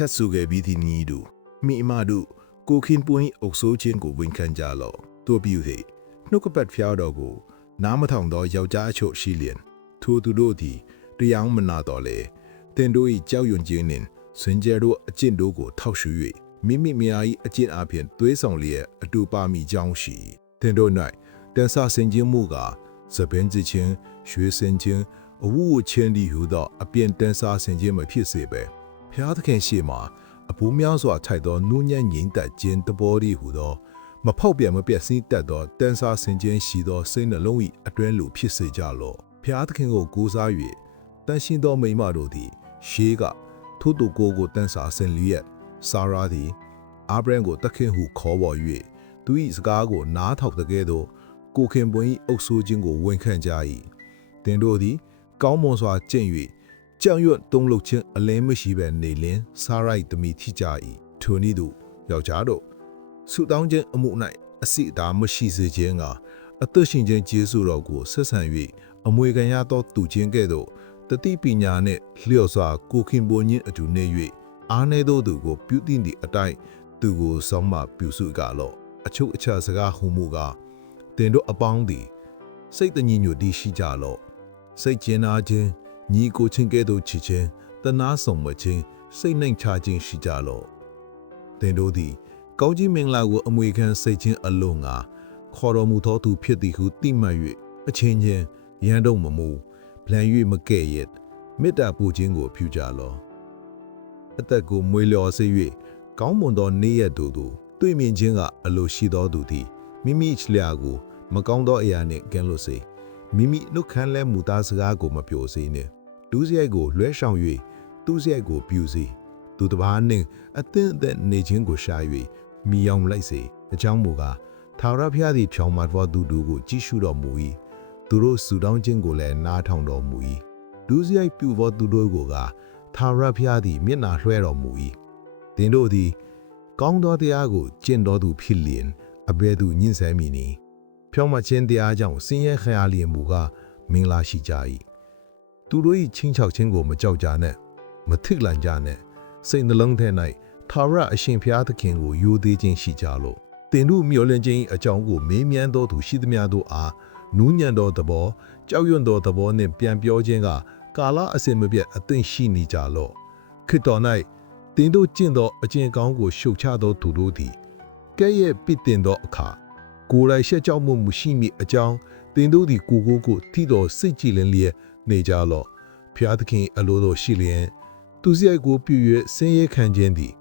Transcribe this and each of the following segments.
ချက်စုခဲ့ပြီးသည့်နီးတို့မိအမတို့ကိုခင်ပွင့်အုပ်ဆိုးခြင်းကိုဝန်ခံကြလော့တို့ပြုဟေနှုတ်ကပတ်ဖျားတော်ကို နားမထောင်သောယောက်ျားအချို့ရှိလျင်ထိုသူတို့သည်တရားမနာတော်လေတင်တို့၏ကြောက်ရွံ့ခြင်းနှင့်ဆွင်ကြဲတို့အကျင့်တို့ကိုထောက်ရှု၍မိမိမြာ၏အကျင့်အပြင်သွေးဆောင်လျက်အတူပါမိကြောင်းရှိတင်တို့၌တန်ဆာစင်ခြင်းမှုကသပင်之ခြင်းရွှေစင်ခြင်းအဝူဝချင်းဒီဟုသောအပြင်တန်ဆာစင်ခြင်းမဖြစ်စေပဲ ဖျားသခင်ရှိမှာအပူးများစွာထိုက်သောနူးညံ့ငိမ့်သက်ခြင်းတဘောဒီဟုသောမဖောက်ပြန်မပြတ်စည်းတတ်သောတန်ဆာဆင်ခြင်းရှိသောစိတ်နှလုံး၏အတွင်းလူဖြစ်စေကြလော့ဖျားသခင်ကိုကိုးစား၍တန်ရှင်းသောမိန်းမတို့သည်ရှေးကထို့သူကိုယ်ကိုတန်ဆာဆင်လျက်ဆာရာသည်အာဗြဟံကိုတခင်ဟုခေါ်ပေါ်၍သူ၏စကားကိုနားထောင်တဲ့ကဲ့သို့ကိုခင်ပွင့်၏အုပ်ဆိုးခြင်းကိုဝန်ခံကြ၏တင်တို့သည် ကောင်းမွန်စွာကျင့်၍ ကြောင်ရွတ်တုံးလုခြင်းအလင်းမရှိဘဲနေလင်ဆာရိုက်တမီထိကြ၏ထိုနည်းသို့ယောက်ျားတို့ဆုတောင်းခြင်းအမှု၌အစီအတာမရှိစေခြင်းကအသက်ရှင်ခြင်းကျေးဇူးတော်ကိုဆက်ဆံ၍အမွေခံရသောသူချင်းကဲ့သို့တတိပညာနှင့်လျော့စွာကိုခင်ပွန်ခြင်းအတူနေ၍အားနည်းသောသူကိုပြုသည့်သည့်အတိုင်းသူကိုဆောင်းမပြုစုကြလော့အချုပ်အခြာစကားဟုမှုကတင်တို့အပေါင်းသည် စိတ်တညီညွတ်တည်ရှိကြလော့စိတ်ကျဉ်းနာခြင်း ညီကိုချင်းကဲ့သို့ချစ်ခြင်းတနာဆောင်မခြင်းစိတ်နှိမ်ချခြင်းရှိကြလော့တင်တို့သည် ကောင်းကြီးမင်္ဂလာကိုအမွေခံစိတ်ချင်းအလုံးငါခေါ်တော်မူသောသူဖြစ်သည်ဟုတိမှတ်၍အချင်းချင်းရန်တော့မမူဗလန်၍မကဲ့ရဲ့မေတ္တာပူခြင်းကိုပြုကြလောအသက်ကိုမွေလျော်စေ၍ကောင်းမွန်သောနေ့ရက်တို့သို့တွေ့မြင်ခြင်းကအလိုရှိသောသူသည်မိမိချလျာကို မကောင်းသောအရာနှင့်ကင်းလွတ်စေမိမိနှုတ်ခမ်းလဲမူသားစကားကိုမပြောစေနှင့် ဒုစရိုက်ကိုလွှဲဆောင်၍သူစရိုက်ကိုပြုစေသူတစ်ပါးနှင့်အသင့်အသက်နေခြင်းကိုရှာ၍မိအောင်လိုက်စေအကြောင်းမူကားသာရဖျားသည်ဖြောင်းမတ်သောသူတို့ကိုကြည့်ရှုတော်မူ၏သူတို့ဆူတောင်းခြင်းကိုလည်းနားထောင်တော်မူ၏ဒုစရိုက်ပြုသောသူတို့ကိုကသာရဖျားသည်မျက်နာလွှဲတော်မူ၏သင်တို့သည် ကောင်းသောတရားကိုကျင့်တော်သူဖြစ်လျင်အဘယ်သူညှင်းဆဲမည်နည်းဖြောင်းမခြင်းတရားကြောင့်ဆင်းရဲခရလျင်မူကမင်္ဂလာရှိကြ၏ သူတို့၏ချင်းချောက်ခြင်းကိုမကြောက်ကြနဲ့မထိတ်လန့်ကြနဲ့စိတ်နှလုံးထဲ၌သာရအရှင်ဖျားသခင်ကိုယိုသေးခြင်းရှိကြလို့တင်တို့မျောလင့်ခြင်း၏အကြောင်းကိုမေးမြန်းသောသူရှိသမျှတို့အားနူးညံ့သောသဘောကြောက်ရွံ့သောသဘောနှင့်ပြန်ပြောခြင်းကကာလအစဉ်မပြတ်အသင့်ရှိနေကြလော့ခေတ္တ၌တင်တို့ကျင့်သောအကျင့်ကောင်းကိုရှုတ်ချသောသူတို့သည်ကဲ့ရဲ့ပြစ်တင်သောအခါကိုယ်တိုင်ရှက်ကြောက်မှုမရှိမီအကြောင်းတင်တို့သည်ကိုကိုကိုထိတော်စိတ်ကြည်လင်လျက် နေကြလော့ဖျားသခင်အလိုတော်ရှိလျင်သူစရိုက်ကိုပြု၍ဆင်းရဲခံခြင်းသည်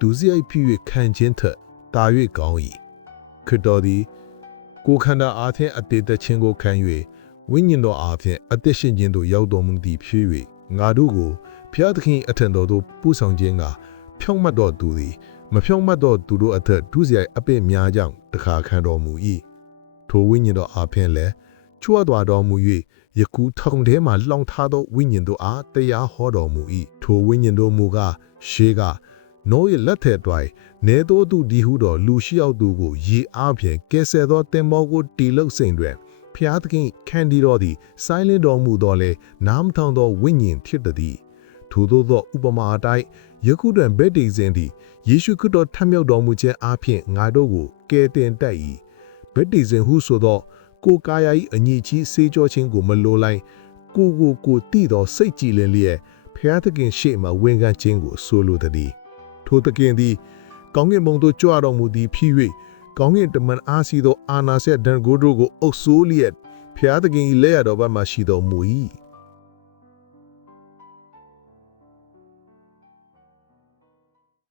သူစရိုက်ပြု၍ခံခြင်းထက်တာ၍ကောင်း၏ခရစ်တော်သည်ကိုယ်ခန္ဓာအားဖြင့်အတေသက်ခြင်းကိုခံ၍ဝိညာဉ်တော်အားဖြင့်အသက်ရှင်ခြင်းသို့ရောက်တော်မူသည်ဖြစ်၍ငါတို့ကိုဖျားသခင်အထံတော်သို့ပို့ဆောင်ခြင်းကဖြောင့်မတ်တော်သူသည်မဖြောင့်မတ်တော်သူတို့အထက်ဒုစရိုက်အပိတ်များကြောင့်တခါခံတော်မူ၏ထိုဝိညာဉ်တော်အားဖြင့်လည်းချွတ်တော်တော်မူ၍ ယခုထောင်ထဲမှလောင်ထားသောဝိညာဉ်တို့အားတရားဟောတော်မူ၏ထိုဝိညာဉ်တို့မူကားရှေးကနိုးရဲ့လက်ထက်တွင်နေသောသူဒီဟုသောလူရှိရောက်သူကိုရေအားဖြင့်ကဲဆယ်သောတင်မောကိုတီလုတ်စိန်တွင်ဖျားသခင်ခန္ဒီတော်သည်ဆိုင်းလင်းတော်မူသောလေနားမထောင်သောဝိညာဉ်ဖြစ်သည်ထို့သောသောဥပမာအတိုင်းယခုတွင်ဗက်ဒီဇင်သည်ယေရှုခရစ်တော်ထမြောက်တော်မူခြင်းအပြင်ငါတို့ကိုကယ်တင်တတ်၏ဗက်ဒီဇင်ဟုဆိုသော ကိုယ်ကာယ၏အညီကြီးစေးကြောခြင်းကိုမလိုလိုက်ကိုကိုကိုတည်သောစိတ်ကြည်လင်လျက်ဖျားသခင်ရှေ့မှဝန်ခံခြင်းကိုဆိုလိုသည်ထိုသခင်သည်ကောင်းကင်ဘုံသို့ကြွတော်မူသည်ဖြစ်၍ကောင်းကင်တမန်အားစီသောအာနာဆက်ဒန်ဂိုဒိုကိုအုပ်ဆိုးလျက်ဖျားသခင်၏လက်ရတော်ဘက်မှရှိတော်မူ၏